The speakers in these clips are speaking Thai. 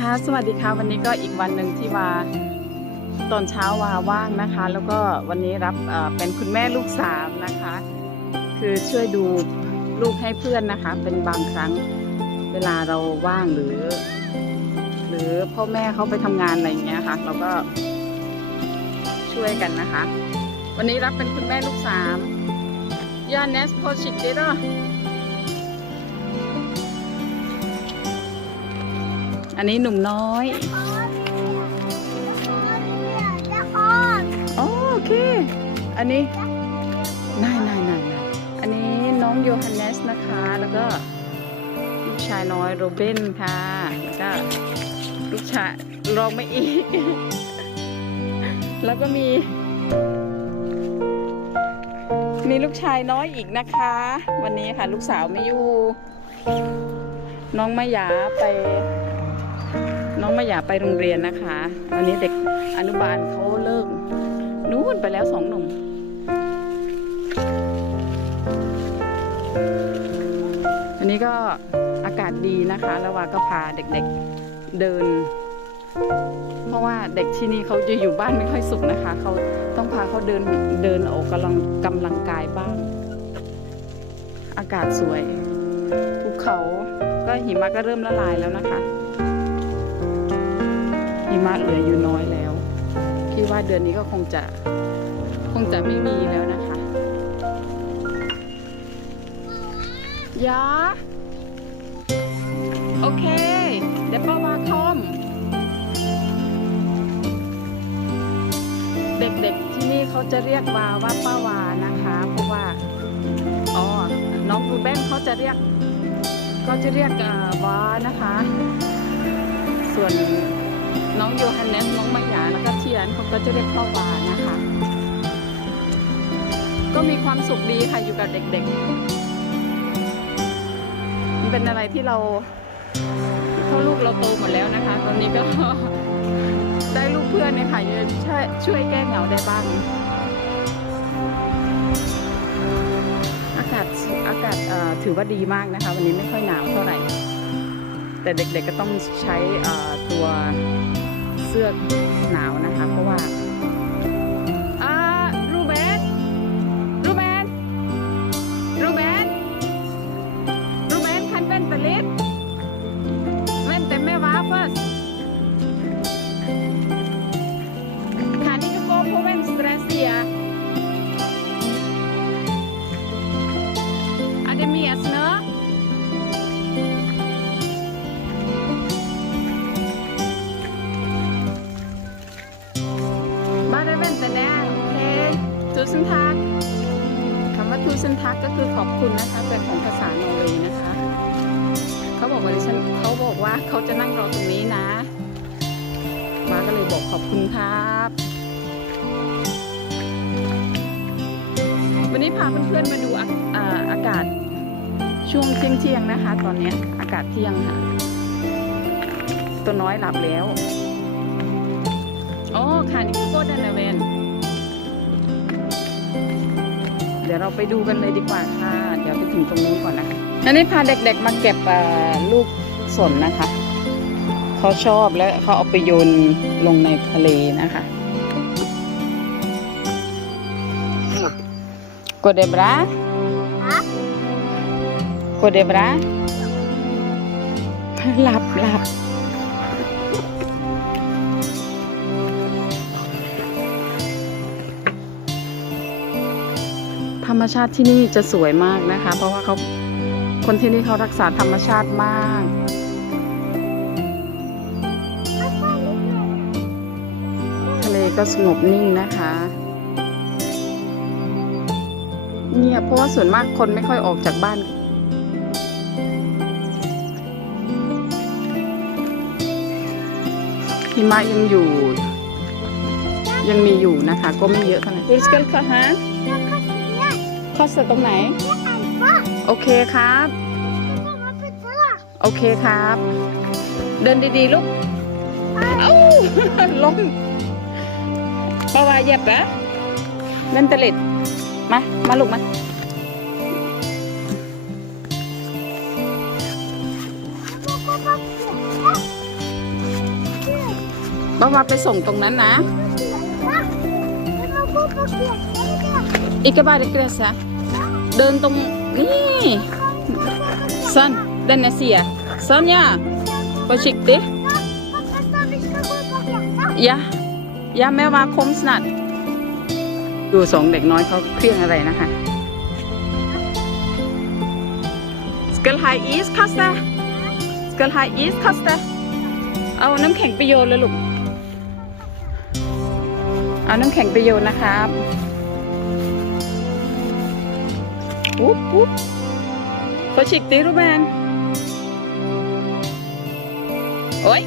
ค่ะ สวัสดีค่ะ วันนี้ก็อีกวันหนึ่งที่วาตอนเช้าวาว่างนะคะ แล้วก็วันนี้รับเป็นคุณแม่ลูกสามนะคะ คือช่วยดูลูกให้เพื่อนนะคะ เป็นบางครั้งเวลาเราว่างหรือ หรือพ่อแม่เขาไปทำงานอะไรอย่างเงี้ยค่ะ เราก็ช่วยกันนะคะ วันนี้รับเป็นคุณแม่ลูกสามย่าเนสโพชิกเดอ อันนี้หนุ่มน้อย โอเค อันนี้นายนายนายนายอันนี้น้องโยฮันเนสนะคะ แล้วก็ลูกชายน้อยโรเบนค่ะ แล้วก็ลูกชายรองไม่อีก แล้วก็มี มีลูกชายน้อยอีกนะคะ วันนี้ค่ะ ลูกสาวไม่อยู่ น้องมายาไป น้องมายาไปโรงเรียนนะคะวันนี้เด็กอนุบาลเขาเลิกนู่นไปแล้วสองหนุ่มอันนี้ก็อากาศดีนะคะแล้วว่าก็พาเด็กๆเดิน เพราะว่าเด็กที่นี่เขาจะอยู่บ้านไม่ค่อยสุขนะคะเขาต้องพาเขาเดินเดินออกกำลังกำลังกายบ้าง อากาศสวยภูเขาก็หิมะก็เริ่มละลายแล้วนะคะ หิมะเหลืออยู่น้อยแล้วคิดว่าเดือนนี้ก็คงจะคงจะไม่มีแล้วนะคะยาโอเค เดี๋ยวป้าวาคอม เด็กๆที่นี่เขาจะเรียกวาว่าป้าวานะคะ เพราะว่าอ๋อน้องรูเบนเขาจะเรียกเขาจะเรียกอ่อวานะคะ ส่วน น้องโยฮันเนสน้องมายาแล้วก็ที่ร้านเขาก็จะเรียกป้าวานะคะ ก็มีความสุขดีค่ะอยู่กับเด็กๆ มันเป็นอะไรที่เราเพราะลูกเราโตหมดแล้วนะคะ ตอนนี้ก็ได้ลูกเพื่อนเนี่ยค่ะช่วยช่วยแก้เหงาได้บ้าง อากาศอากาศถือว่าดีมากนะคะ วันนี้ไม่ค่อยหนาวเท่าไหร่ แต่เด็กๆก็ต้องใช้ตัว เสื้อหนาวนะคะ เพราะว่าอ่า อกขอบคุณครับ วันนี้พาเพื่อนๆมาดูอาอ่าอากาศช่วงเที่ยงๆนะคะ ตอนนี้อากาศเที่ยงค่ะ ตัวน้อยหลับแล้วโอ้ค่ะนี่คือโกดันเวนเดี๋ยวเราไปดูกันเลยดีกว่าค่ะ เดี๋ยวไปถึงตรงนู้นก่อนนะคะอันนี้พาเด็กๆมาเก็บลูกสนนะคะ เขาชอบแล้วเขาเอาไปโยนลงในทะเลนะคะโกเดบราโกเดบราหลับหลับธรรมชาติที่นี่จะสวยมากนะคะ เพราะว่าเขาคนที่นี่เขารักษาธรรมชาติมาก ก็สงบนิ่งนะคะเงียบเพราะว่าส่วนมากคนไม่ค่อยออกจากบ้าน หิมะยังอยู่ ยังมีอยู่นะคะ ก็ไม่เยอะเท่าไหร่คุณสเกลค่ะฮะคอสตรงไหน โอเคครับ โอเคครับ เดินดีๆ ลูก เอ้าล งปาวาเหย็บนะเล่นตะลิดมา มาลูกมาป้าวาไปส่งตรงนั้นนะ อีกบ้านอีกเรสะเดินตรงนี่ซันเดนเนเซียซันยาไปชิกดิยา ยาแม่ว่าคมสนัดดูสองเด็กน้อยเขาเครื่องอะไรนะคะ สเกลไฮอีสคัสเตาสเกลไฮอีสคัสเตาเอาน้ำแข็งไปโยนเลยลูก เอาน้ำแข็งไปโยนนะครับปุ๊บปุ๊บขอฉีกตีรูแมนโอ้ย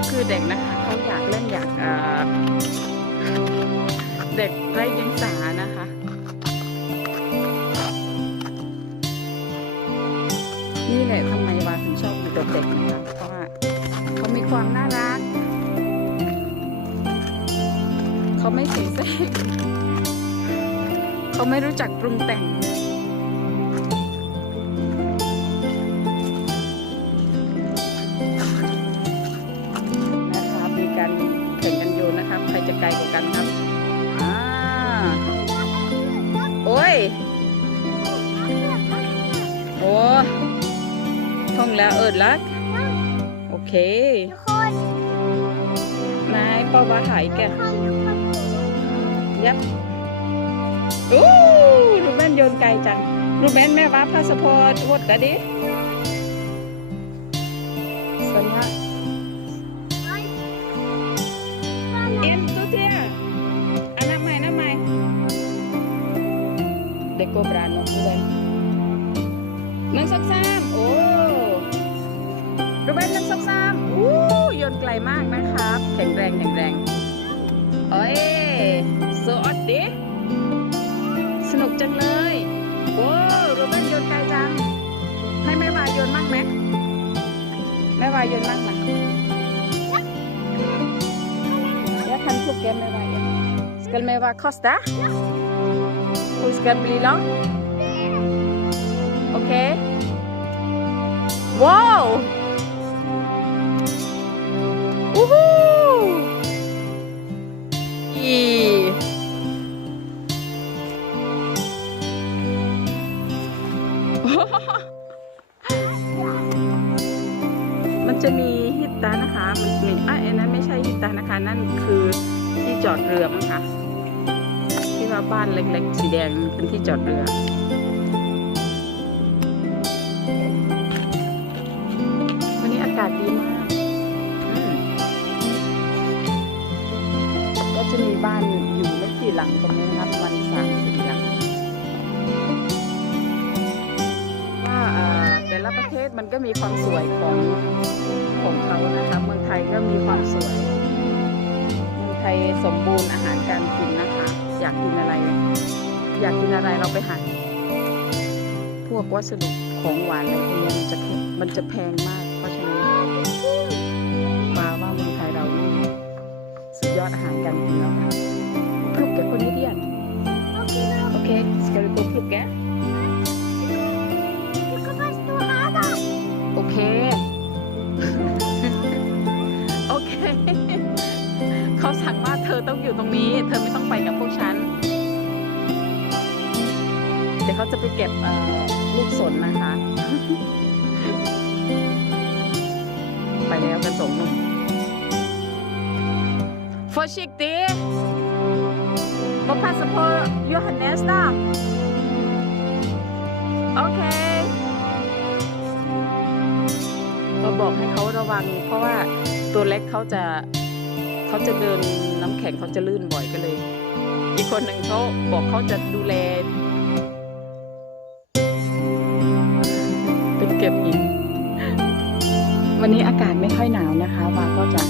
ก็คือเด็กนะคะเขาอยากเล่นอยากเด็กไร้เดียงสานะคะนี่แหละทำไมวาถึงชอบอยู่กับเด็กนะคะเพราะว่าเขามีความน่ารักเขาไม่เสียแซงเขาไม่รู้จักปรุงแต่ง ท่องแล้วเอิดลักโอเคนายเป้าว่าหายแกยับอู้รูแมนโยนไกลจัง รูแมนแม่ว่าพาสปอร์ตวดกะดิสัญญาเอ็นตุเทียอันนั้นใหม่นั้นใหม่เด็กโกบรานเนดูแมนหนึ่งสองสา มากนะครับ แข็งแรงแข็งแรงโอ้ยโซอดดิสนุกจังเลยโอ้รูเบนโยนไกลจัง ให้แม่วายโยนมั่งไหมแม่วายโยนมั่งไหมอยากคันพวกแกแม่วาย Skal vi være koste? Hvor skal det bli lang? OK? Wow! Woohoo! อี มันจะมีฮิตตานะคะ มันจะมีอะอันนั้นไม่ใช่ฮิตตานะคะ นั่นคือที่จอดเรือมั้งคะที่ว่าบ้านเล็กๆสีแดงเป็นที่จอดเรือ งตรงนี้นะครับประมาณสามสี่หลังว่าเอ่อแต่ละประเทศมันก็มีความสวยของของเขานะคะเมืองไทยก็มีความสวยเมืองไทยสมบูรณ์อาหารการกินนะคะ อยากกินอะไร อยากกินอะไรเราไปหาพวกวัสดุของหวานอะไรพวกนี้มันจะแพงมันจะแพงมาก อยู่ตรงนี้ เธอไม่ต้องไปกับพวกฉัน เดี๋ยวเขาจะไปเก็บลูกสนนะคะ ไปแล้วกระจงหนุ่มฟอชิกตีบอพาสปอร์ยูฮันเนสตาโอเคก็บอกให้เขาระวัง เพราะว่าตัวเล็กเขาจะ เขาจะเดินน้ำแข็งเขาจะลื่นบ่อยก็เลย อีกคนหนึ่งเขาบอกเขาจะดูแล เป็นเก็บหินวันนี้อากาศไม่ค่อยหนาวนะคะวาก็จะ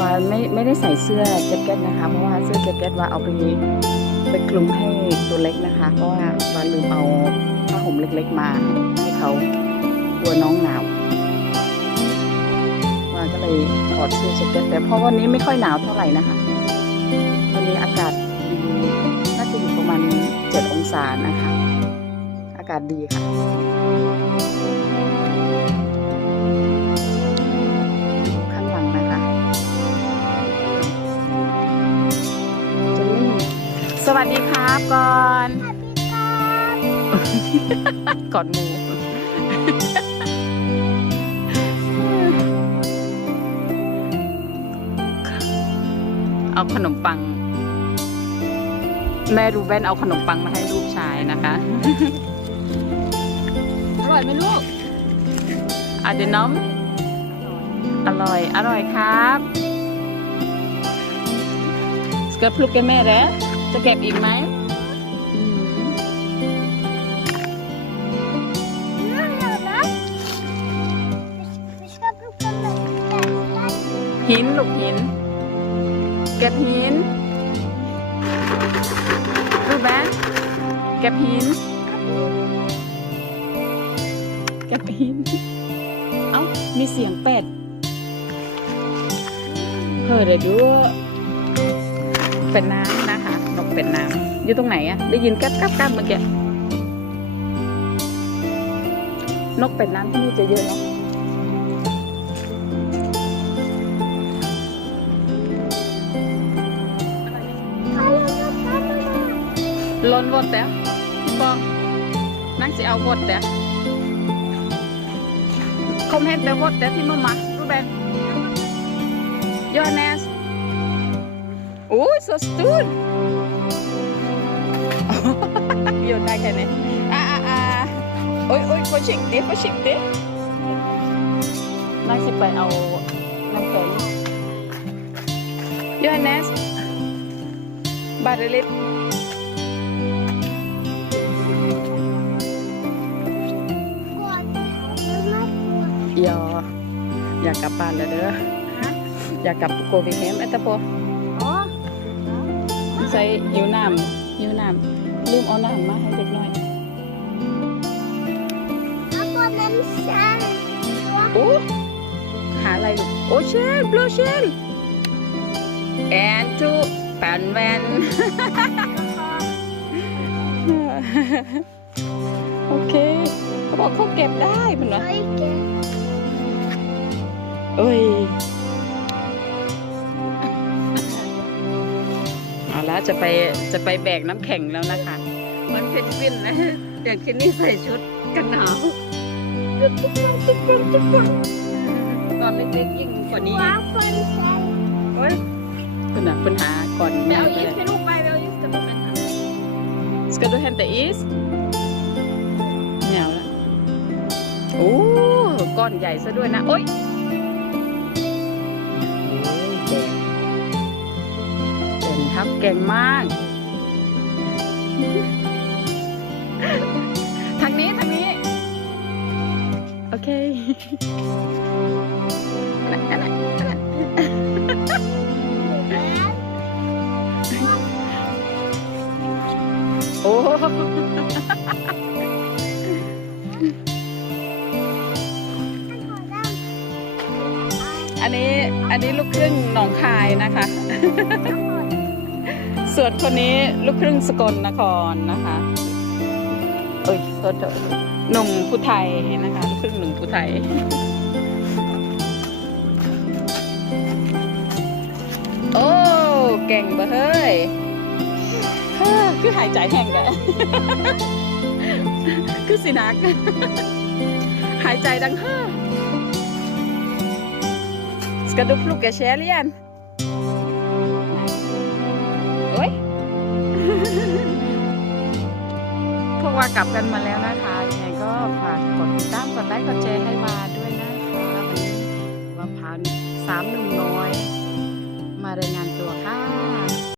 วาไม่ไม่ได้ใส่เสื้อแจ็คเก็ตนะคะเพราะว่าเสื้อแจ็คเก็ตวาเอาไปไปคลุมให้ตัวเล็กนะคะ เพราะว่าวาลืมเอาผ้าห่มเล็กๆมาให้เขากลัวน้องหนาว ถอดเสื้อแจ็คเก็ตแต่เพราะวันนี้ไม่ค่อยหนาวเท่าไหร่นะคะ วันนี้อากาศดีน่าจะอยู่ประมาณเจ็ดองศานะคะ อากาศดีค่ะข้างหลังนะคะเจนนี่สวัสดีครับก่อน ก่อนหมู เอาขนมปัง แม่รูเบนเอาขนมปังมาให้ลูกชายนะคะ อร่อยไหมลูกอาเดนอมอร่อย อร่อยครับสกับพลุกแกแม่แล้วจะเก็บอีกไหมอืมหินลูกหิน เก็บหิน รูแบนเก็บหิน เก็บหิน เอ้า มีเสียงเป็ดเฮ้ยเดี๋ยวดูเป็นน้ำนะคะนกเป็นน้ำอยู่ตรงไหนอะได้ยินก๊บก๊บก๊บเมื่อกี้นกเป็ดน้ำที่นี่จะเยอะเนาะ ลนวดแต่พี่ปองนั่งสิเอาวดแต่คอมเมนต์เดวดแต่ที่มามารูเบน Johannes Oh så stor โยนได้แค่นี้อ่าอ่าอ่าโอ้ยโอ้ย försiktig försiktig นั่งสิไปเอาน้ำแข็ง Johannes bara lite ย อยากกลับบ้านแล้วเด้ออยากกลับโกวิเฮมไอ้ตะโพอ๋อใส่หิวน้ำหิวน้ำลืมเอาน้ำมาให้เด็กน้อยโอ้หาอะไรลูกโอเชนบลูเชนแอนทูแปนแวนโอเค เขาบอกเขาเก็บได้มันวะ เอ้ยเอาละจะไปจะไปแบกน้ำแข็งแล้วนะคะมือนเพนกวินนะอย่างที่นี่ใส่ชุดกันหนาวตอนเล็กๆยิ่งกว่านี้อีกโอ้ยคุณน่ะคุณหาก่อนไปแม่เอาไปยีสเลยต์ให้ลูกไปเอายีสต์กับเป็นค่ะ Ska du hämta is? แนวละโอ้ก้อนใหญ่ซะด้วยนะ โอ๊ย ครับ เก่งมาก ทางนี้ทางนี้ โอเคโอ้อันนี้อันนี้ลูกครึ่งหนองคายนะคะ ส่วนคนนี้ลูกครึ่งสกลนครนะคะเอ้ยโทษโทษหนุ่มผู้ไทยนะคะลูกครึ่งหนุ่มผู้ไทย โอ้ เก่งเบอเฮ้ยเฮ้อคือหายใจแห้งกันคือสินัก หายใจดังเฮ้อ Ska du plugga kärl igen? Oj! ว่ากลับกันมาแล้วนะคะยังไงก็ฝากกดติดตามกดไลค์กดแชร์ให้มาด้วยนะคะวันนี้วาพาสามหนึ่งน้อย มารายงานตัวค่ะ